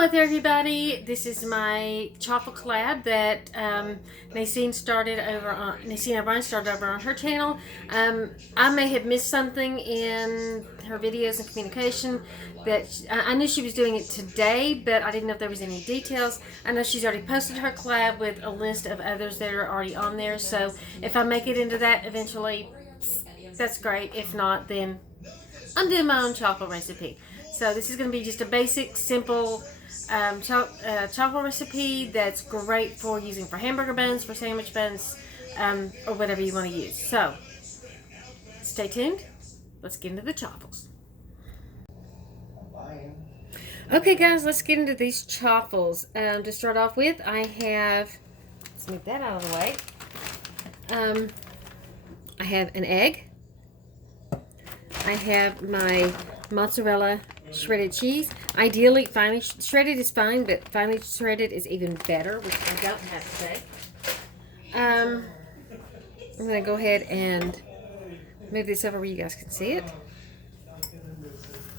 Hello there everybody, this is my Chaffle collab that Nasine O'Brien started over on her channel. I may have missed something in her videos and communication that I knew she was doing it today, but I didn't know if there was any details. I know she's already posted her collab with a list of others that are already on there, so if I make it into that eventually, that's great. If not, then I'm doing my own chaffle recipe. So this is going to be just a basic, simple chaffle recipe that's great for using for hamburger buns, for sandwich buns, or whatever you want to use. So stay tuned. Let's get into the chaffles. Okay guys, let's get into these chaffles. To start off with, I have, let's move that out of the way. I have an egg. I have my mozzarella shredded cheese. Ideally, finely shredded is fine, but finely shredded is even better, which I don't have today. I'm going to go ahead and move this over where you guys can see it.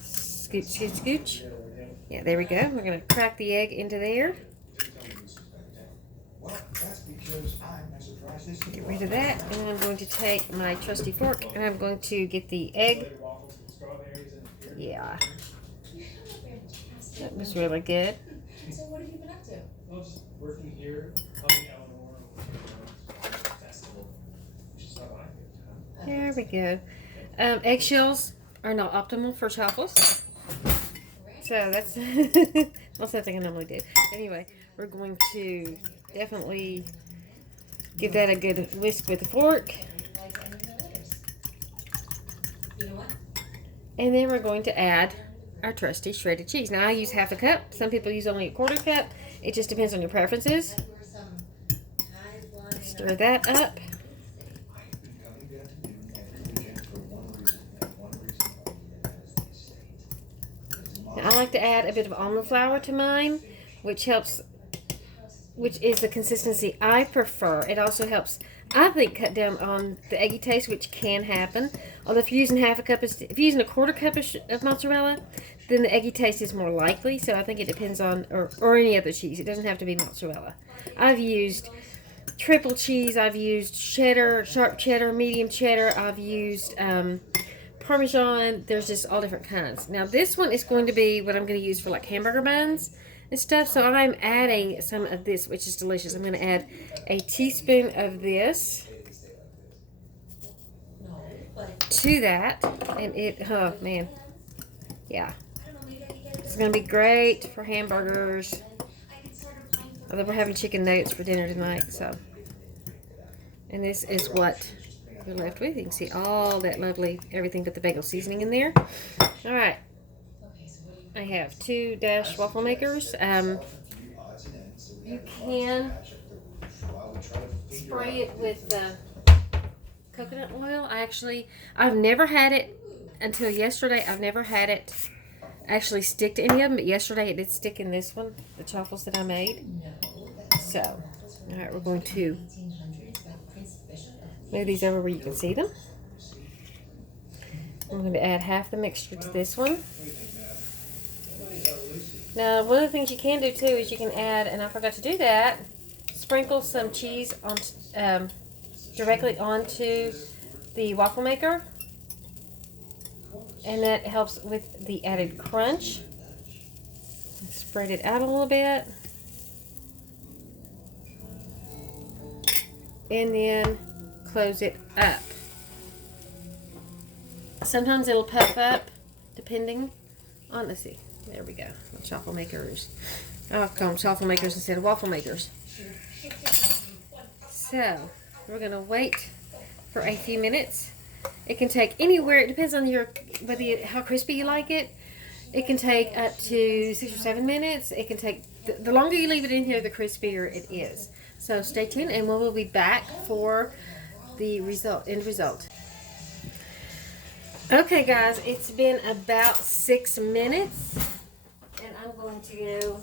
Scooch, scooch, scooch. Yeah, there we go. We're going to crack the egg into there. Get rid of that, and I'm going to take my trusty fork, and I'm going to get the egg. Yeah, that was really good. So what have you been up to? Well, just working here, helping Eleanor with the festival. She's not like it. There we go. Eggshells are not optimal for chaffles, so that's that's something I normally do. Anyway, we're going to definitely give that a good whisk with a fork. And then we're going to add our trusty shredded cheese. Now I use half a cup. Some people use only a quarter cup. It just depends on your preferences. Stir that up. Now I like to add a bit of almond flour to mine, which is the consistency I prefer. It also helps, I think, cut down on the eggy taste, which can happen. Although if you're using half a cup, if you're using a quarter cup of mozzarella, then the eggy taste is more likely. So I think it depends on, or any other cheese. It doesn't have to be mozzarella. I've used triple cheese. I've used cheddar, sharp cheddar, medium cheddar. I've used Parmesan. There's just all different kinds. Now this one is going to be what I'm going to use for like hamburger buns and stuff. So I'm adding some of this, which is delicious. I'm going to add a teaspoon of this to that, and it, oh man, yeah, it's going to be great for hamburgers. Although we're having chicken nuggets for dinner tonight, so, and this is what we're left with. You can see all that lovely Everything But the Bagel seasoning in there. All right. I have 2 dash waffle makers. You can spray it with coconut oil. I've never had it until yesterday. I've never had it actually stick to any of them, but yesterday it did stick in this one, the chaffles that I made. So, all right, we're going to move these over where you can see them. I'm going to add half the mixture to this one. Now, one of the things you can do too is you can add, and I forgot to do that, sprinkle some cheese on directly onto the waffle maker, and that helps with the added crunch. Spread it out a little bit, and then close it up. Sometimes it'll puff up depending on, let's see. There we go. Chaffle makers. I'll call them chaffle makers instead of waffle makers. So, we're going to wait for a few minutes. It can take anywhere, it depends on how crispy you like it. It can take up to 6 or 7 minutes. It can take, the longer you leave it in here, the crispier it is. So stay tuned, and we'll be back for the end result. Okay guys, it's been about 6 minutes, and I'm going to go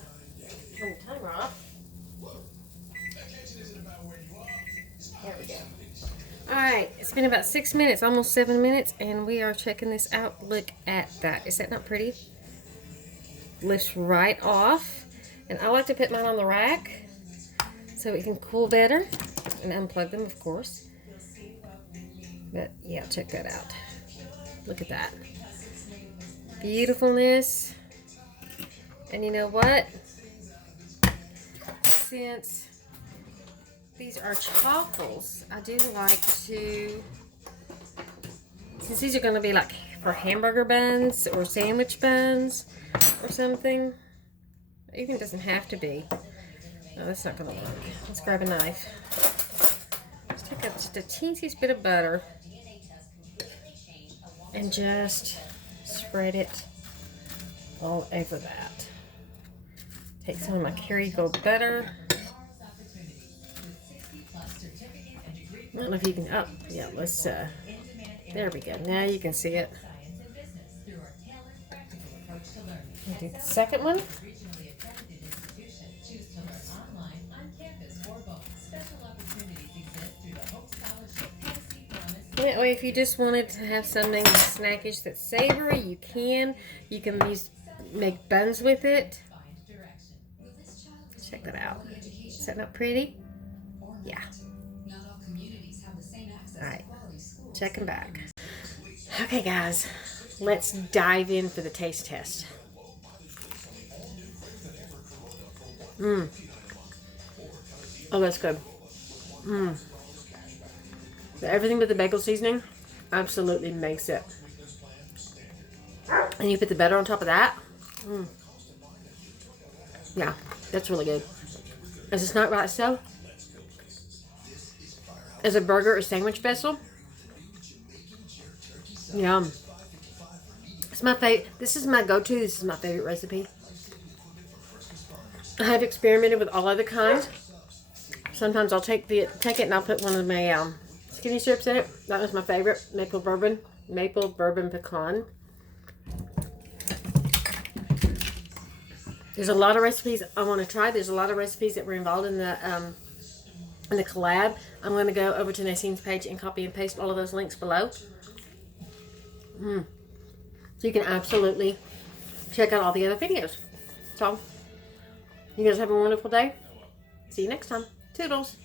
turn the timer off. There we go. Alright, it's been about 6 minutes, almost 7 minutes, and we are checking this out. Look at that. Is that not pretty? Lifts right off. And I like to put mine on the rack so it can cool better. And unplug them, of course. But yeah, check that out. Look at that. Beautifulness. And you know what? Since these are Chaffles, I do like to, since these are going to be like for hamburger buns or sandwich buns or something. It even doesn't have to be. No, that's not going to work. Let's grab a knife. Let's take just a teensy bit of butter and just spread it all over that. Take some of my Kerrygold butter. I don't know if you can, oh, yeah, let's, there we go. Now you can see it. We'll do the second one. That way, if you just wanted to have something snackish that's savory, you can. You can make buns with it. Check that out. Is that not pretty? Yeah. Alright. Check them back. Okay, guys. Let's dive in for the taste test. Oh, that's good. The Everything But the Bagel seasoning absolutely makes it. And you put the butter on top of that. Yeah, that's really good. As a snack by itself, as a burger or sandwich vessel, yum. It's my favorite. This is my go-to. This is my favorite recipe. I have experimented with all other kinds. Sometimes I'll take it and I'll put one of my skinny strips in it. That was my favorite. Maple bourbon pecan. There's a lot of recipes I want to try. There's a lot of recipes that were involved in the collab. I'm going to go over to Nacine's page and copy and paste all of those links below. So you can absolutely check out all the other videos. So, you guys have a wonderful day. See you next time. Toodles.